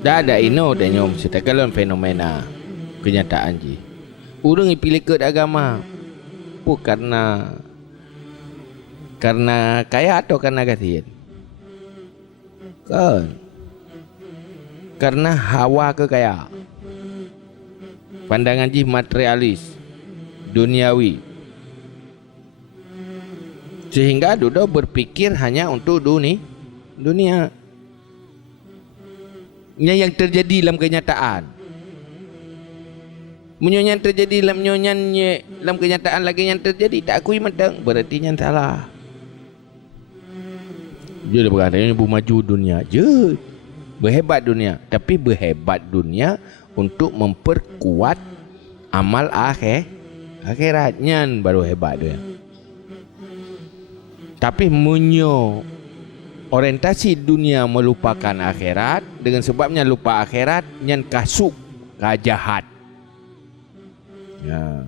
Dah ada ino denyo setakalon fenomena kenyataan ji. Urang pilih ke agama bukan karena kaya atau karena kasihan. Kan. Karena hawa kekayaan. Pandangan ji materialis, duniawi. Sehingga Dudo berpikir hanya untuk dunia. Yang terjadi dalam kenyataan. Menyonya terjadi dalam kenyataan lagi yang terjadi tak akui mentang berarti yang salah. Dia berkata bu maju dunia je. Berhebat dunia, tapi berhebat dunia untuk memperkuat amal akhiratnya baru hebat dia. Tapi orientasi dunia melupakan akhirat, dengan sebabnya lupa akhirat yang kasuk kajahat. Ya.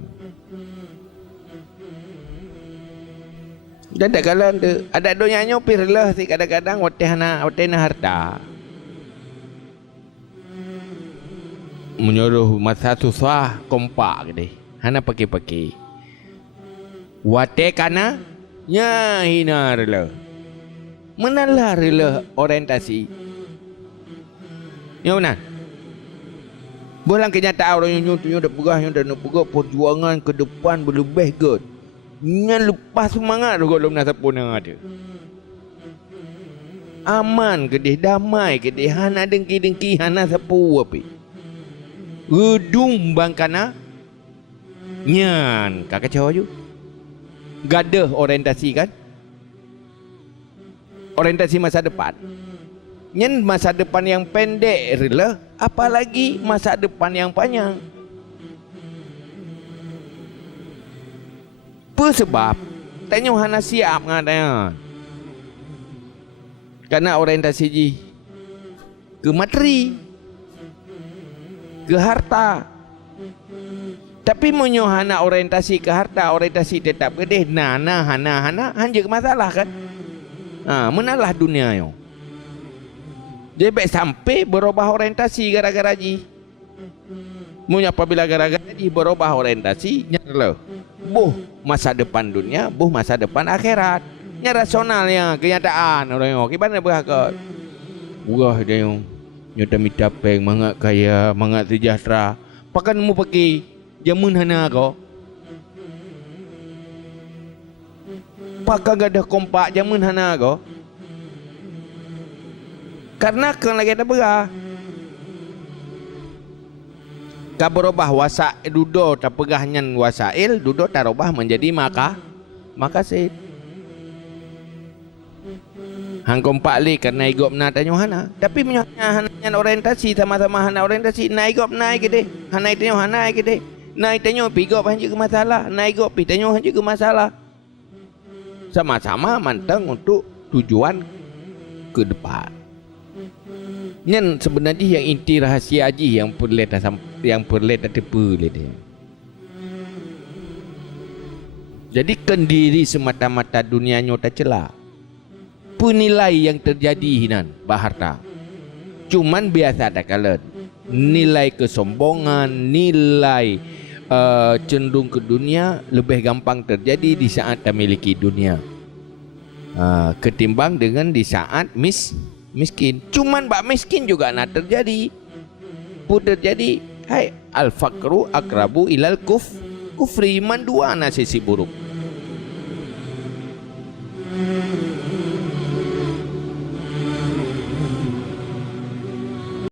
Dan ada donya nyopir lah si kadang-kadang watena harta. Menyuruh masa susah kompak deh. Hana pakai. Wate kana nya hina rela. Menalah rela orientasi. Ya benar. Bolang kenyataan orang yang dah pegah perjuangan ke depan berlebih good. Yang lepas semangat kalau nak siapa yang ada. Aman ke dia, damai ke dia, hana dengki hana sapu api. Gedung bangkana nyan kakak cawa ju. Gadah orientasi kan? Orientasi masa depan. Nyen masa depan yang pendek rela, apalagi masa depan yang panjang. Apa sebab? Tanya hana siap ngadanya. Karena orientasi ji ke materi, ke harta. Tapi menyohana orientasi ke harta, orientasi tetap gede, hana hanya ke masalah kan? Menalah dunia yo. Dia baik sampai berubah orientasi gara-gara ji. Munya apabila gara-gara ji berubah orientasi, nyerlah. Masa depan dunia, masa depan akhirat. Nya rasionalnya kenyataan orang yo. Gimana berhak? Wah dia yo. Nyata mitapeng mangat kaya, mangat sejahtera. Pakan mu pergi jamun hana ko. Pakan gadah kompak jamun hana ko. Karena kan lagi ada berah. Ka berubah wasa dudo tak pegahnya wasail, dudo tak ubah menjadi makasid. Hang kompak li karena igop na tanyo hana. Tapi hana orientasi sama-sama hana orientasi na igop na gede. Hana tanyo hana gede. Na tanyo pigop hanya ke masalah, na igop pi tanyo hanya ke masalah. Sama-sama mantang untuk tujuan ke depan. Nyen sebenarnya yang inti rahasia aji yang perlet tepu dia. Jadi kendiri semata-mata dunianya tak celak. Penilai yang terjadi hinan baharta. Cuman biasa tak kalah. Nilai kesombongan, nilai cenderung ke dunia lebih gampang terjadi di saat tak miliki dunia. Ketimbang dengan di saat miskin. Cuman bak miskin juga nak terjadi. Pun terjadi. Hai al-faqru akrabu ilal kufri. Man dua na sisi buruk.